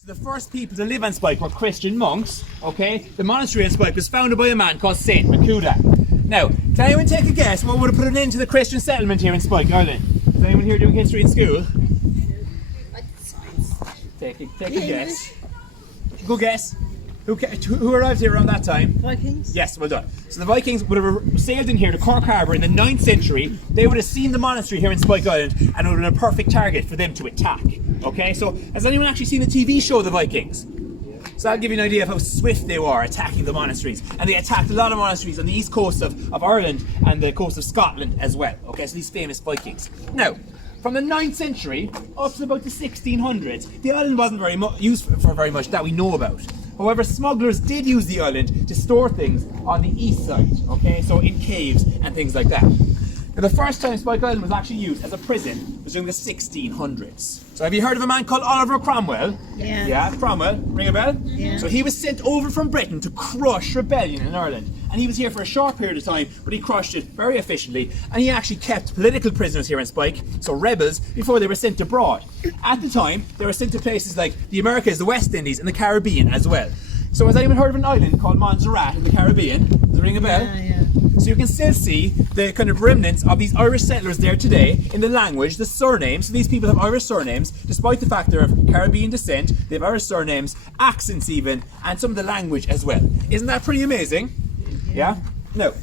So the first people to live on Spike were Christian monks, okay? The monastery on Spike was founded by a man called Saint Macuda. Now, can anyone take a guess what would have put an end to the Christian settlement here in Spike, Ireland? Is anyone here doing history in school? Take a guess. Good guess. Who arrived here around that time? Vikings? Yes, well done. So the Vikings would have sailed in here to Cork Harbour in the 9th century. They would have seen the monastery here in Spike Island and it would have been a perfect target for them to attack. Okay, so has anyone actually seen the TV show The Vikings? So that'll give you an idea of how swift they were attacking the monasteries. And they attacked a lot of monasteries on the east coast of Ireland and the coast of Scotland as well. Okay, so these famous Vikings. Now, from the 9th century up to about the 1600s, the island wasn't very used for very much that we know about. However, smugglers did use the island to store things on the east side, okay, so in caves and things like that. Now, the first time Spike Island was actually used as a prison was during the 1600s. So have you heard of a man called Oliver Cromwell? Yeah. Yeah, Cromwell, ring a bell? Yeah. So he was sent over from Britain to crush rebellion in Ireland. And he was here for a short period of time, but he crushed it very efficiently. And he actually kept political prisoners here in Spike, so rebels, before they were sent abroad. At the time, they were sent to places like the Americas, the West Indies, and the Caribbean as well. So has anyone heard of an island called Montserrat in the Caribbean? Does it ring a bell? Yeah. So you can still see the kind of remnants of these Irish settlers there today in the language, the surnames. So these people have Irish surnames, despite the fact they're of Caribbean descent. They have Irish surnames, accents even, and some of the language as well. Isn't that pretty amazing? Yeah? Now,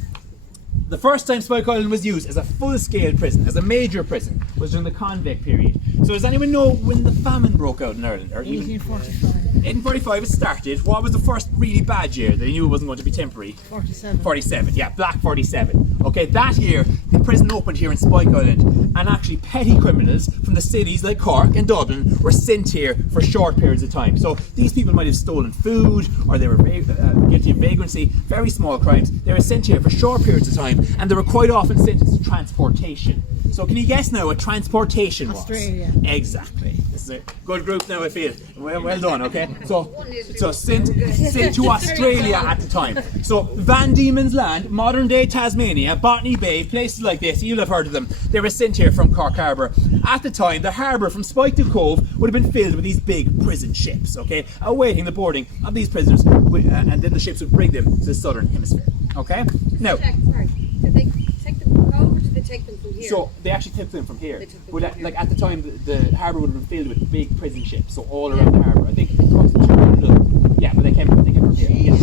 the first time Spike Island was used as a full-scale prison, as a major prison, was during the Convict period. So does anyone know when the famine broke out in Ireland? Or even 1845. 1845 it started. What was the first really bad year that they knew it wasn't going to be temporary? 47. 47, yeah, Black 47. Okay, that year the prison opened here in Spike Island, and actually petty criminals from the cities like Cork and Dublin were sent here for short periods of time. So these people might have stolen food, or they were guilty of vagrancy, very small crimes. They were sent here for short periods of time, and they were quite often sentenced to transportation. So can you guess now what transportation was? Australia. Exactly. This is a good group now, I feel. Well done, okay? So sent to Australia at the time. So Van Diemen's Land, modern day Tasmania, Botany Bay, places like this, you'll have heard of them. They were sent here from Cork Harbour. At the time, the harbour from Spike to Cobh would have been filled with these big prison ships, okay? Awaiting the boarding of these prisoners, and then the ships would bring them to the southern hemisphere, okay? Now, Sorry, did they take them from Cobh or did they take them from here? so they actually took them from here. They took them But from like at the time, the harbour would have been filled with big prison ships, so all around the harbour. I think across the 200. Yeah, but they came from here. Yeah.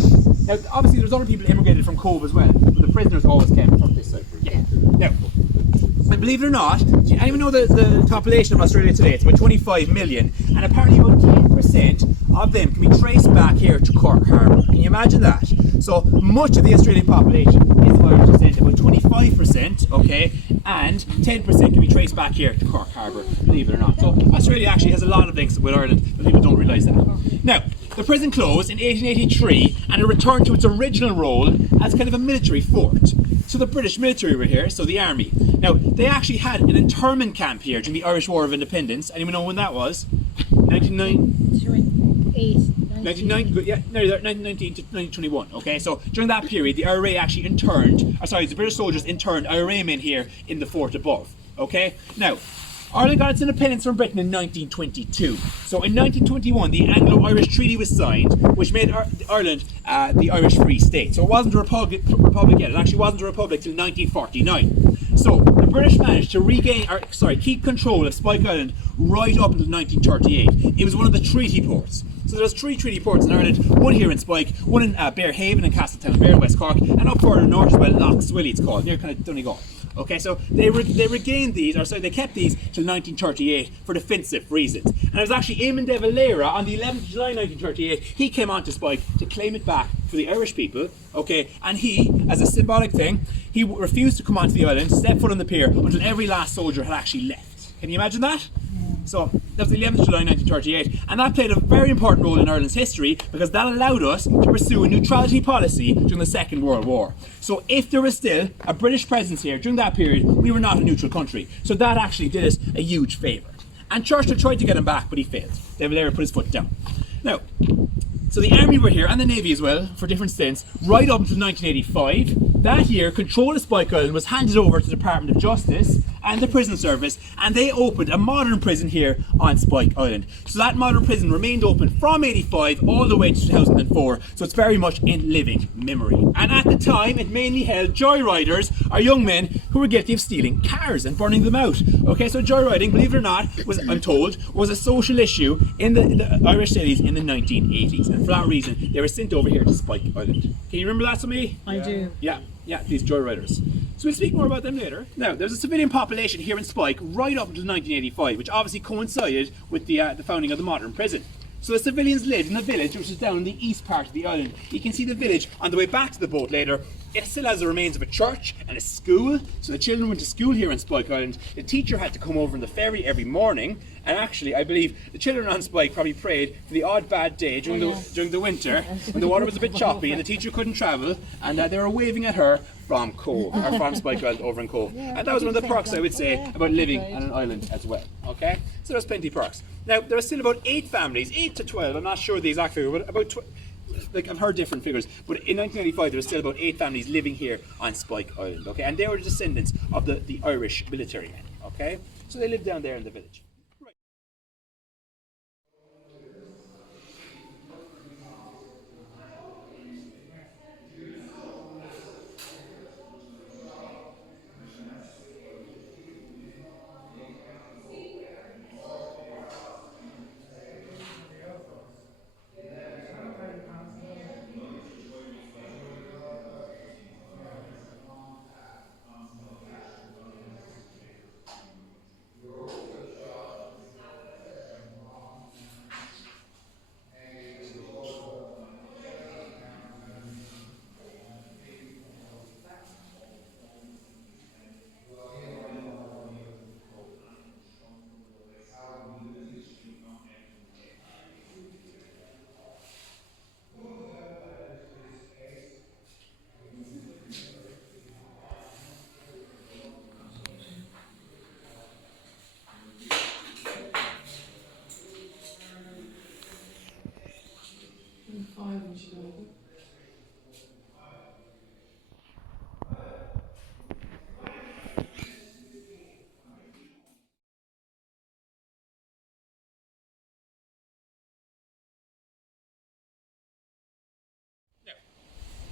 Now, obviously, there's other people immigrated from Cobh as well, but the prisoners always came from this side. Yeah. Now, and believe it or not, do anyone know the population of Australia today? It's about 25 million, and apparently about 10% of them can be traced back here to Cork Harbour. Can you imagine that? So much of the Australian population is of Irish descent, about 25%, okay, and 10% can be traced back here to Cork Harbour, believe it or not. So Australia actually has a lot of links with Ireland, but people don't realise that. Now, the prison closed in 1883 and it returned to its original role as kind of a military fort. So the British military were here, so the army. Now, they actually had an internment camp here during the Irish War of Independence. Anyone know when that was? 1919 to 1921, okay? So during that period, the IRA actually the British soldiers interned IRA men here in the fort above, okay? Now, Ireland got its independence from Britain in 1922. So in 1921, the Anglo-Irish Treaty was signed, which made Ireland the Irish Free State. So it wasn't a republic yet. It actually wasn't a republic till 1949. So the British managed to keep control of Spike Island right up until 1938. It was one of the treaty ports. So there's 3 treaty ports in Ireland, one here in Spike, one in Bearhaven and Castletownbere in West Cork, and up further north as well, Lough Swilly it's called, near kind of Donegal. Okay, so they regained these, they kept these till 1938 for defensive reasons. And it was actually Eamon de Valera on the 11th of July 1938, he came onto Spike to claim it back for the Irish people, okay, and he, as a symbolic thing, he refused to come onto the island, step foot on the pier, until every last soldier had actually left. Can you imagine that? So that was the 11th of July 1938, and that played a very important role in Ireland's history because that allowed us to pursue a neutrality policy during the Second World War. So if there was still a British presence here during that period, we were not a neutral country. So that actually did us a huge favour. And Churchill tried to get him back, but he failed. De Valera put his foot down. Now, so the army were here, and the navy as well, for different stints, right up until 1985. That year, control of Spike Island was handed over to the Department of Justice, and the prison service, and they opened a modern prison here on Spike Island. So that modern prison remained open from 85 all the way to 2004, so it's very much in living memory. And at the time, it mainly held joyriders, or young men who were guilty of stealing cars and burning them out. Okay, so joyriding, believe it or not, was, I'm told, was a social issue in the Irish cities in the 1980s, and for that reason, they were sent over here to Spike Island. Can you remember that, somebody? I do. Yeah, these joyriders. So we'll speak more about them later. Now, there's a civilian population here in Spike right up until 1985, which obviously coincided with the founding of the modern prison. So the civilians lived in a village which is down in the east part of the island. You can see the village on the way back to the boat later. It still has the remains of a church and a school. So the children went to school here on Spike Island. The teacher had to come over in the ferry every morning. And actually, I believe the children on Spike probably prayed for the odd bad day during the winter when the water was a bit choppy and the teacher couldn't travel, and they were waving at her from Cobh, or from Spike Island over in Cobh. And that was one of the perks, I would say, about living on an island as well. Okay, so there's plenty of perks. Now, there are still about 8 families, 8 to 12, I'm not sure the exact figure, but about like I've heard different figures, but in 1995 there were still about 8 families living here on Spike Island, okay, and they were descendants of the Irish military men, okay, so they lived down there in the village.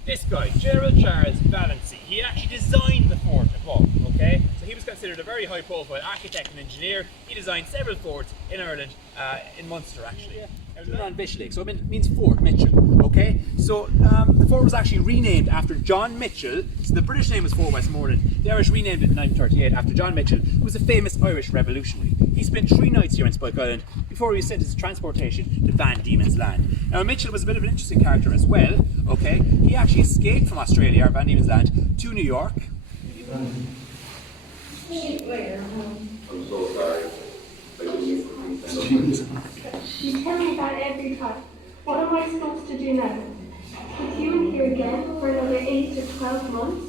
This guy, Gerald Charles Valency, he actually designed the fort above, okay? So he was considered a very high profile architect and engineer. He designed several forts in Ireland, in Munster actually. They're on Bishlake, so it means Fort Mitchell, okay? So the fort was actually renamed after John Mitchell. So the British name was Fort Westmoreland. The Irish renamed it in 1938 after John Mitchell, who was a famous Irish revolutionary. He spent 3 nights here in Spike Island before he was sent as transportation to Van Diemen's Land. Now Mitchell was a bit of an interesting character as well, okay? He actually escaped from Australia, or Van Diemen's Land, to New York. I'm so sorry. You tell me that every time. What am I supposed to do now? Put you in here again for another 8 to 12 months?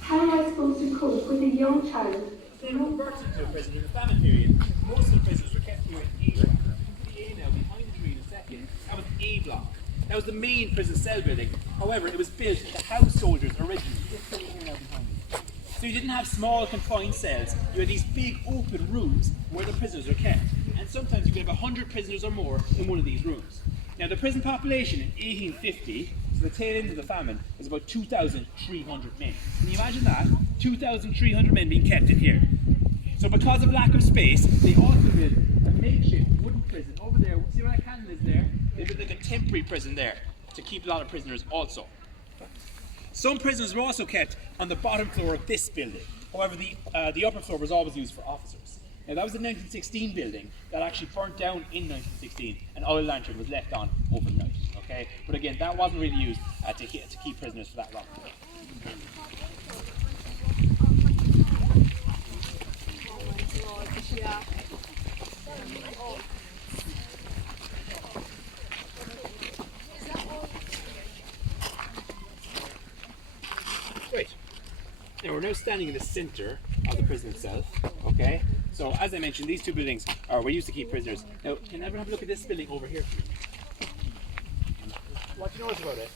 How am I supposed to cope with a young child? They were burst into a prison in the famine period. Most of the prisoners were kept here in A block. The A now behind the tree in a second. That was A block. That was the main prison cell building. However, it was built to house soldiers originally. This building here now behind me. So you didn't have small confined cells. You had these big open rooms where the prisoners were kept. And sometimes you could have 100 prisoners or more in one of these rooms. Now the prison population in 1850, so the tail end of the famine, was about 2,300 men. Can you imagine that? 2,300 men being kept in here. So because of lack of space, they also built a makeshift wooden prison over there. See where that cannon is there? They built like a temporary prison there to keep a lot of prisoners also. Some prisoners were also kept on the bottom floor of this building. However, the upper floor was always used for officers. Now that was the 1916 building that actually burnt down in 1916, and oil lantern was left on overnight. Okay, but again, that wasn't really used to keep prisoners for that long. Great. Now we're now standing in the centre of the prison itself, okay? So as I mentioned, these 2 buildings were used to keep prisoners. Now, can everyone have a look at this building over here? What do you notice about it?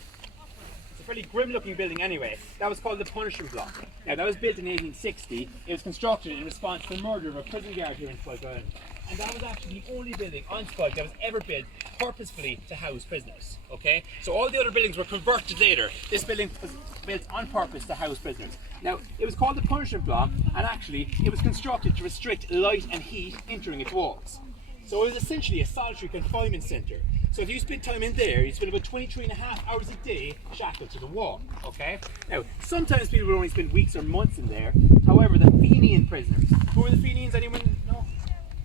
It's a fairly grim-looking building anyway. That was called the Punishment Block. Now, that was built in 1860. It was constructed in response to the murder of a prison guard here in Spike Island. And that was actually the only building on Spike that was ever built purposefully to house prisoners. Okay? So all the other buildings were converted later. This building was built on purpose to house prisoners. Now, it was called the Punishment Block, and actually, it was constructed to restrict light and heat entering its walls. So it was essentially a solitary confinement centre. So if you spend time in there, you spend about 23.5 hours a day shackled to the wall, okay? Now, sometimes people would only spend weeks or months in there. However, the Fenian prisoners, who were the Fenians, anyone know?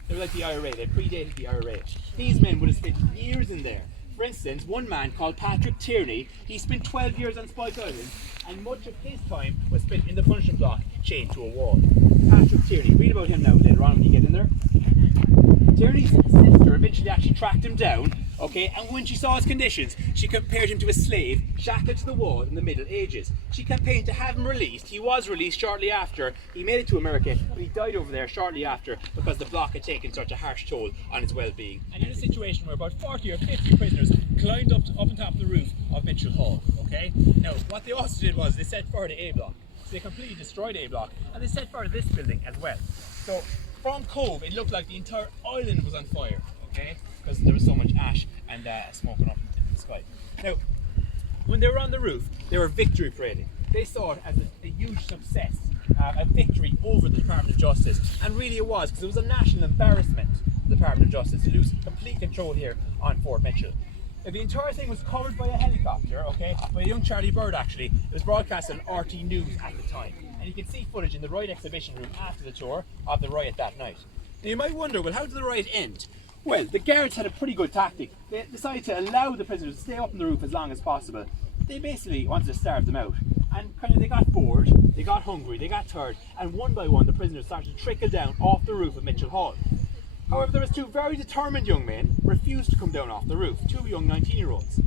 They were like the IRA, they predated the IRA. These men would have spent years in there. For instance, one man called Patrick Tierney, he spent 12 years on Spike Island, and much of his time was spent in the punishment block, chained to a wall. Patrick Tierney, read about him now later on when you get in there. Tierney's sister eventually actually tracked him down, okay, and when she saw his conditions, she compared him to a slave shackled to the wall in the Middle Ages. She campaigned to have him released. He was released shortly after. He made it to America, but he died over there shortly after because the block had taken such a harsh toll on his well-being. And in a situation where about 40 or 50 prisoners climbed up on top of the roof of Mitchell Hall, okay? Now, what they also did was they set fire to A block. So they completely destroyed A block, and they set fire to this building as well. So from Cobh, it looked like the entire island was on fire, okay? Because there was so much ash and smoking up into the sky. Now, when they were on the roof, they were victory parading. They saw it as a huge success, a victory over the Department of Justice. And really it was, because it was a national embarrassment for the Department of Justice to lose complete control here on Fort Mitchell. Now, the entire thing was covered by a helicopter, okay, by a young Charlie Bird actually. It was broadcast on RT News at the time. And you can see footage in the Riot exhibition room after the tour of the riot that night. Now you might wonder, well, how did the riot end? Well, the guards had a pretty good tactic. They decided to allow the prisoners to stay up on the roof as long as possible. They basically wanted to starve them out. And they got bored, they got hungry, they got tired, and one by one the prisoners started to trickle down off the roof of Mitchell Hall. However, there was two very determined young men who refused to come down off the roof, two young 19-year-olds.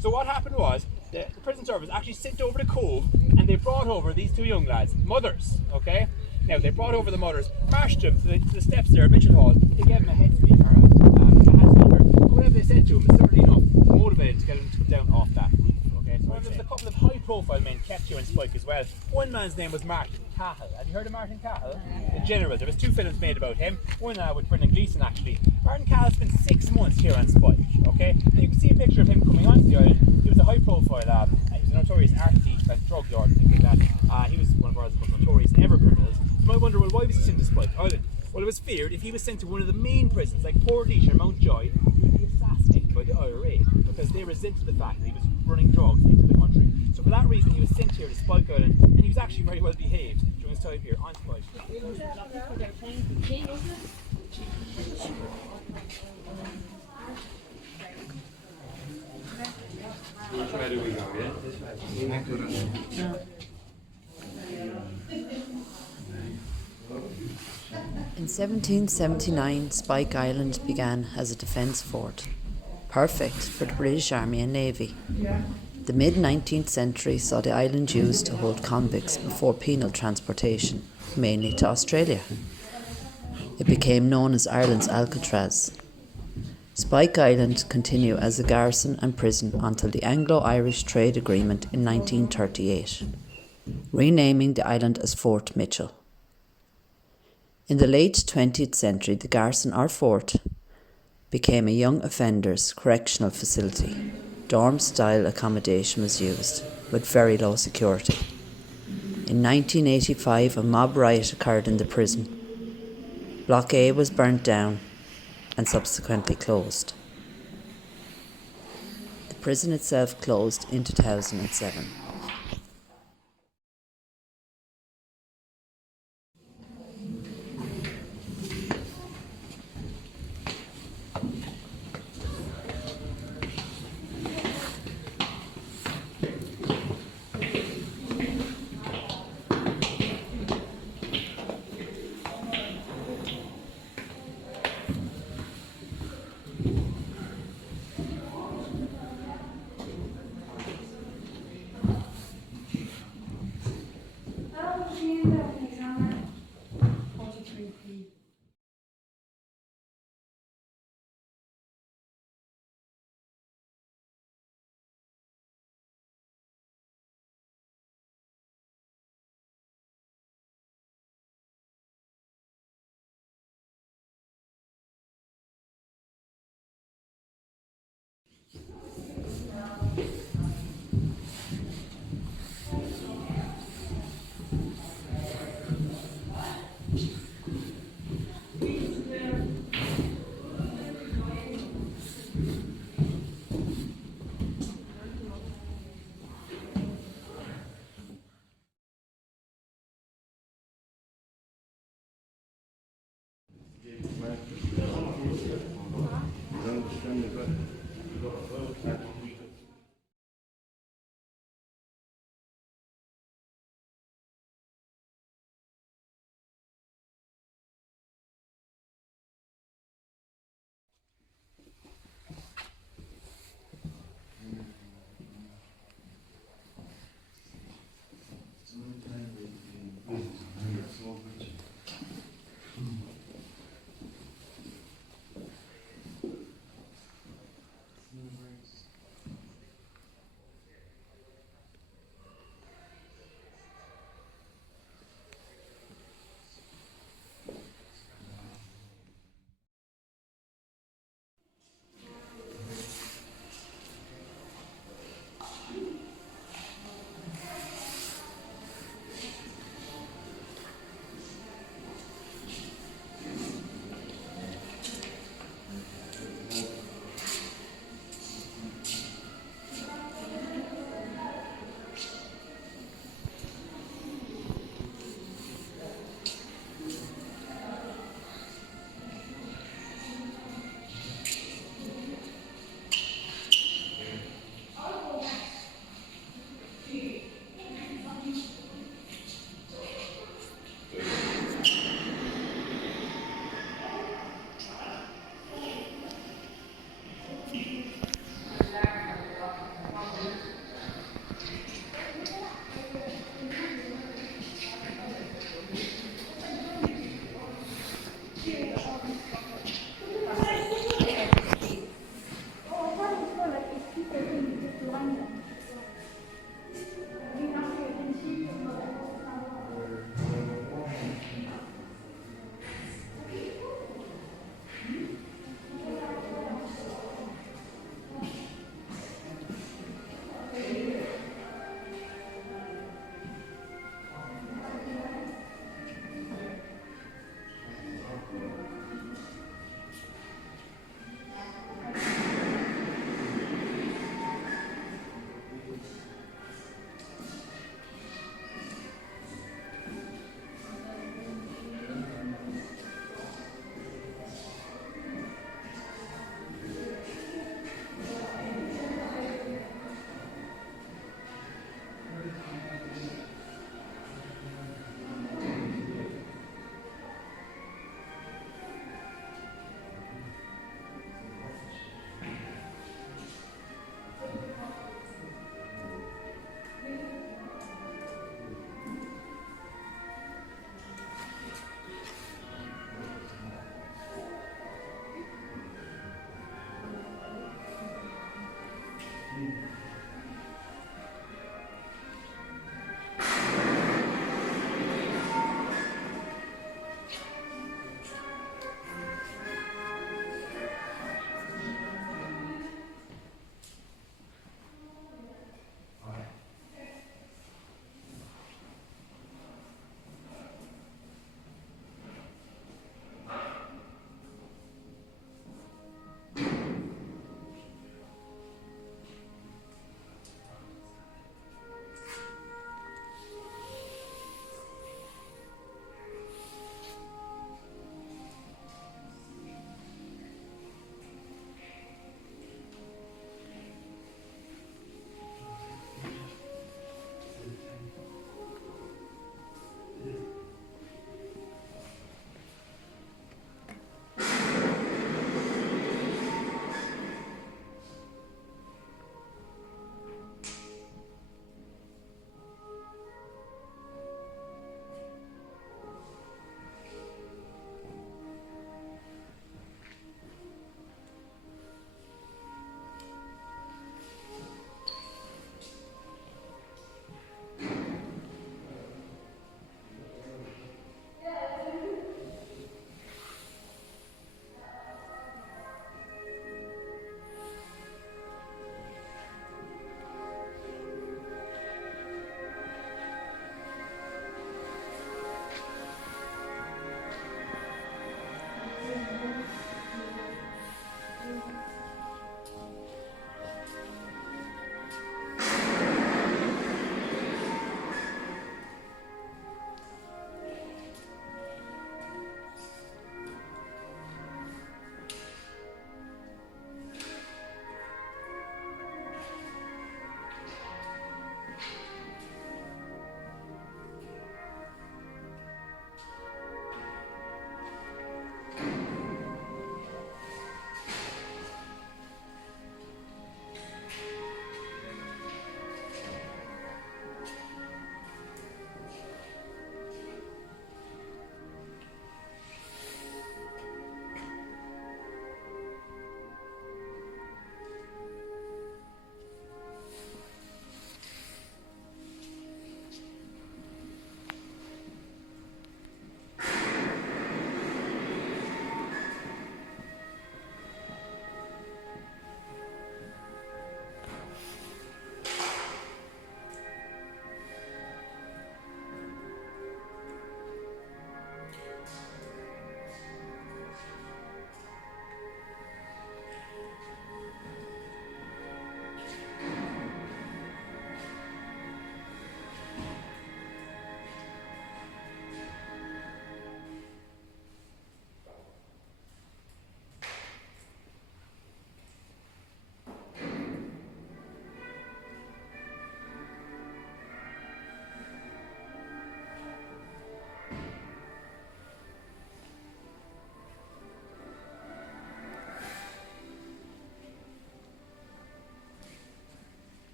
So what happened was, the prison service actually sent over the Cobh, and they brought over these two young lads, mothers, okay? Now, they brought over the mothers, marched them to the steps there at Mitchell Hall. They gave them a head speaker, a hand speaker. Whatever they said to him is certainly enough to motivate to get them to come down off that roof, okay? So there was a couple of high-profile men kept here in Spike as well. One man's name was Martin Cahill. Have you heard of Martin Cahill? The general. There was two films made about him. One with Brendan Gleeson, actually. Martin Cahill spent 6 months here on Spike, okay? And you can see a picture of him coming onto the island. He was a high-profile, he was a notorious art thief and drug lord and things like that. He was one of our most notorious ever criminals. You might wonder, well, why was he sent to Spike Island? Well, it was feared if he was sent to one of the main prisons, like Portlaoise or Mountjoy, he would be assassinated by the IRA because they resented the fact that he was running drugs into the country. So for that reason, he was sent here to Spike Island, and he was actually very well behaved during his time here on Spike. Which way do we go, yeah? In 1779, Spike Island began as a defence fort, perfect for the British Army and Navy. The mid-19th century saw the island used to hold convicts before penal transportation, mainly to Australia. It became known as Ireland's Alcatraz. Spike Island continued as a garrison and prison until the Anglo-Irish Trade Agreement in 1938, renaming the island as Fort Mitchell. In the late 20th century, the garrison or fort became a young offenders correctional facility. Dorm-style accommodation was used, with very low security. In 1985, a mob riot occurred in the prison. Block A was burnt down and subsequently closed. The prison itself closed in 2007.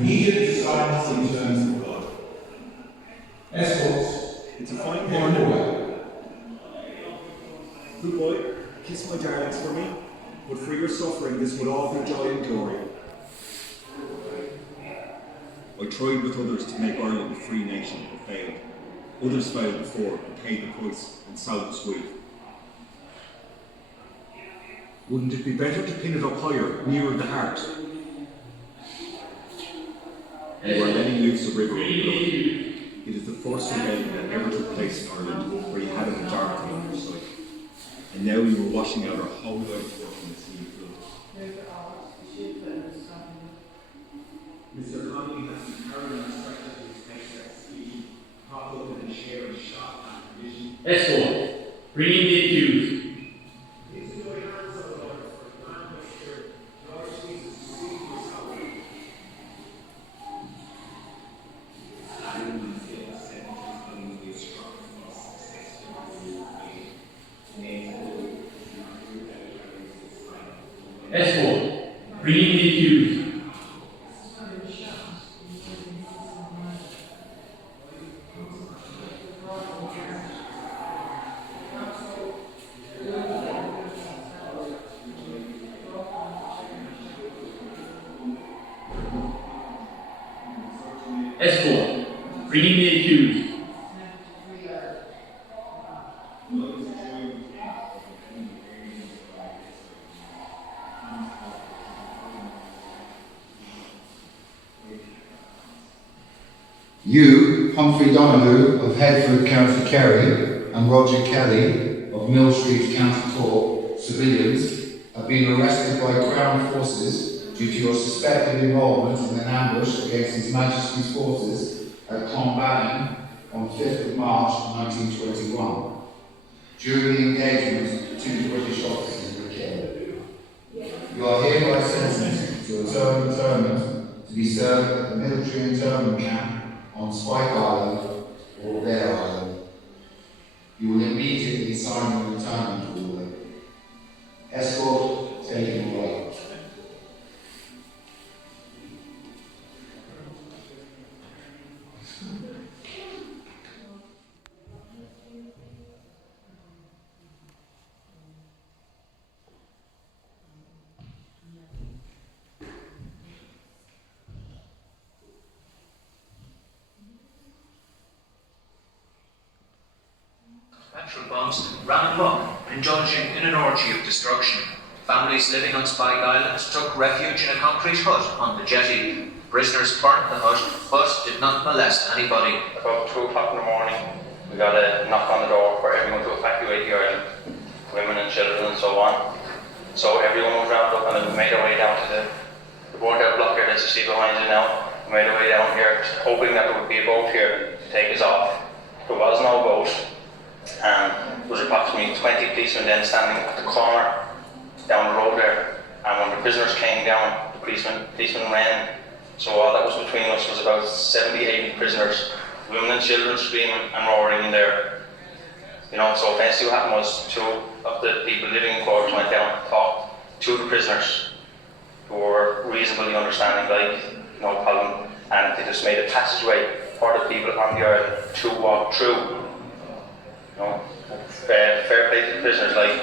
Needed silence in terms of blood. Escorts. It's a fine morning. Good boy, kiss my darlings for me, but for your suffering this would all be joy and glory. I tried with others to make Ireland a free nation, but failed. Others failed before and paid the price, and so was we. Wouldn't it be better to pin it up higher, nearer the heart? You are letting loose a river of blood. It is the first rebellion that ever took place in Ireland, where you had a majority on your side. And now we were washing out our whole life work in the sea of blood. Mr. Connolly has been carried on instructed to expect that speed, pop up in a chair and shot at division. Escort, bring in the accused. Escort, bring in the accused. Escort, bring in the accused. You, Humphrey Donoghue of Headford, County Kerry, and Roger Kelly of Mill Street, County Cork, civilians, have been arrested by Crown forces due to your suspected involvement in an ambush against His Majesty's forces at Clonbannon on 5th of March 1921. During the engagement, 2 British officers were killed. You are hereby sentenced to a term of internment to be served at the military internment camp on Spike Island or Bear Island. You will immediately sign your internment order. Escort taken away. Petrol bombs ran amok, indulging in an orgy of destruction. Families living on Spike Island took refuge in a concrete hut on the jetty. Prisoners burnt the hut, but did not molest anybody. About 2 o'clock in the morning, we got a knock on the door for everyone to evacuate the island, women and children and so on. So everyone was rounded up and we made our way down to the board-out block here that you see behind you now. We made our way down here, hoping that there would be a boat here to take us off. There was no boat. And there was approximately 20 policemen then standing at the corner down the road there. And when the prisoners came down, the policemen ran. So all that was between us was about 70, 80 prisoners, women and children screaming and roaring in there. You know, so basically what happened was 2 of the people living in Cork went down and talked to the prisoners who were reasonably understanding, like, no problem. And they just made a passageway for the people on the island to walk through. Fair play to the prisoners, like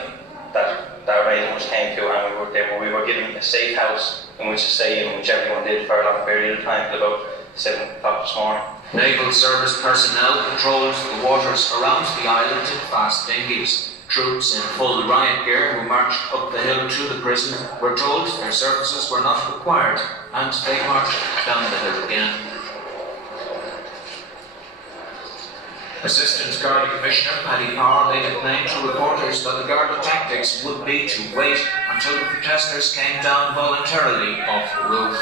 that arrangement came to, and we were given a safe house in which to stay in, which everyone did for a long period of time, till about 7 o'clock this morning. Naval service personnel patrolled the waters around the island in fast dinghies. Troops in full riot gear who marched up the hill to the prison were told their services were not required, and they marched down the hill again. Assistant Garda Commissioner Paddy Power made it plain to reporters that the Garda tactics would be to wait until the protesters came down voluntarily off the roof.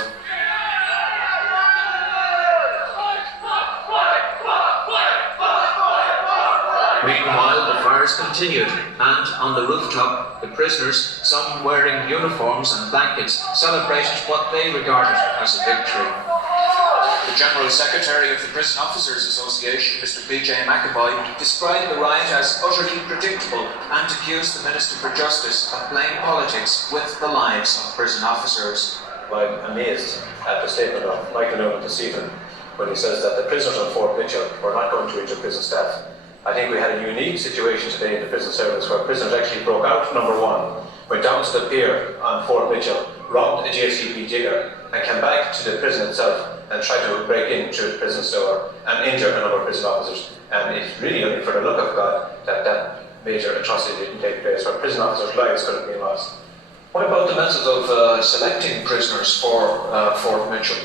Meanwhile, the fires continued, and on the rooftop, the prisoners, some wearing uniforms and blankets, celebrated what they regarded as a victory. The General Secretary of the Prison Officers Association, Mr. P.J. McAvoy, described the riot as utterly predictable and accused the Minister for Justice of playing politics with the lives of prison officers. Well, I'm amazed at the statement of Michael Newman this evening when he says that the prisoners on Fort Mitchell were not going to injure prison staff. I think we had a unique situation today in the prison service where prisoners actually broke out, number one, went down to the pier on Fort Mitchell, robbed a JCB digger, and came back to the prison itself and tried to break into the prison sewer and injure a number of prison officers. And it's really only for the look of God that major atrocity didn't take place, where prison officers' lives could have been lost. What about the method of selecting prisoners for Fort Mitchell?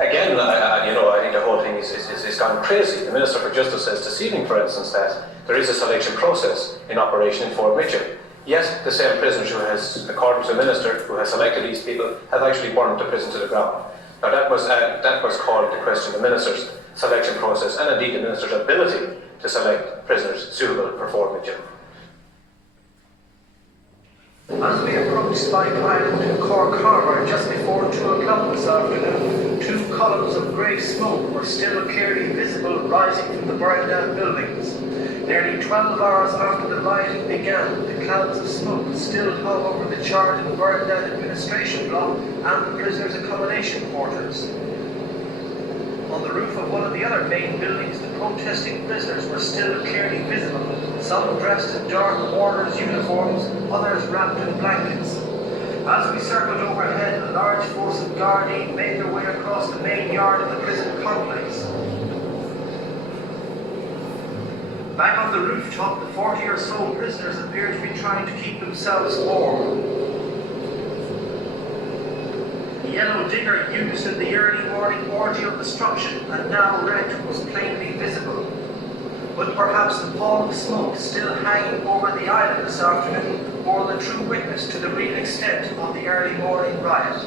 Again, I think the whole thing is gone crazy. The Minister for Justice says this evening, for instance, that there is a selection process in operation in Fort Mitchell. Yet the same prisoner who has, according to the Minister, who has selected these people, have actually burned the prison to the ground. Now that was called into question the Minister's selection process and indeed the Minister's ability to select prisoners suitable for Fort Mitchell. As we approached Spike Island in Cork Harbour just before 2 o'clock this afternoon, 2 columns of grey smoke were still clearly visible rising from the burned down buildings. Nearly 12 hours after the rioting began, the clouds of smoke still hung over the charred and burned down administration block and the prisoners' accommodation quarters. On the roof of one of the other main buildings, the protesting prisoners were still clearly visible, some dressed in dark warders' uniforms, others wrapped in blankets. As we circled overhead, a large force of Gardaí made their way across the main yard of the prison complex. Back on the rooftop, the 40 or so prisoners appeared to be trying to keep themselves warm. The yellow digger used in the early morning orgy of destruction and now wrecked was plainly visible. But perhaps the pall of smoke still hanging over the island this afternoon bore the true witness to the real extent of the early morning riot.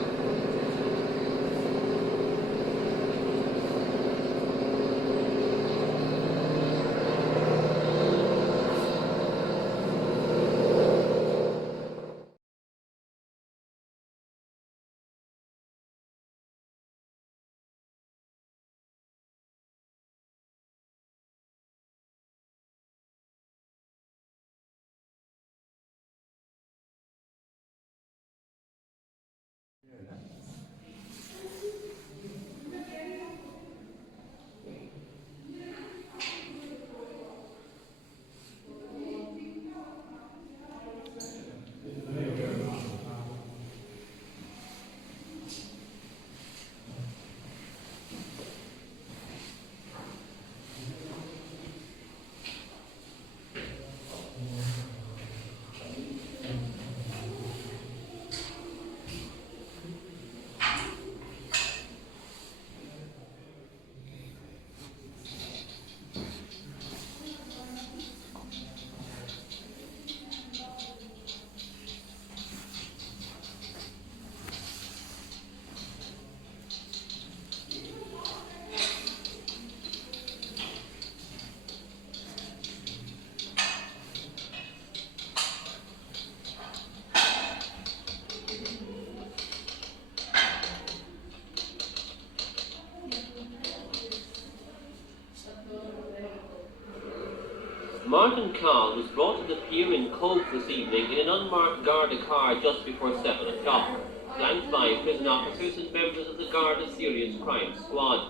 Martin Carl was brought to the pier in Cobh this evening in an unmarked Garda car just before 7 o'clock, flanked by prison officers and members of the Garda Serious Crime Squad.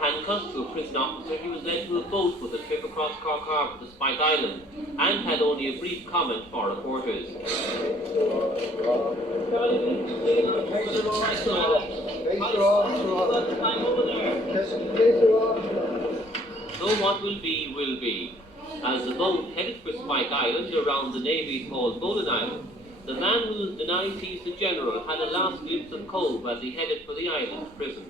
Handcuffed to a prison officer, he was led to a boat with a trip across Cork Harbour to Spike Island and had only a brief comment for reporters. So what will be. As the boat headed for Spike Island around the Navy called Bowling Island, the man who denies he's the general had a last glimpse of Cobh as he headed for the island prison.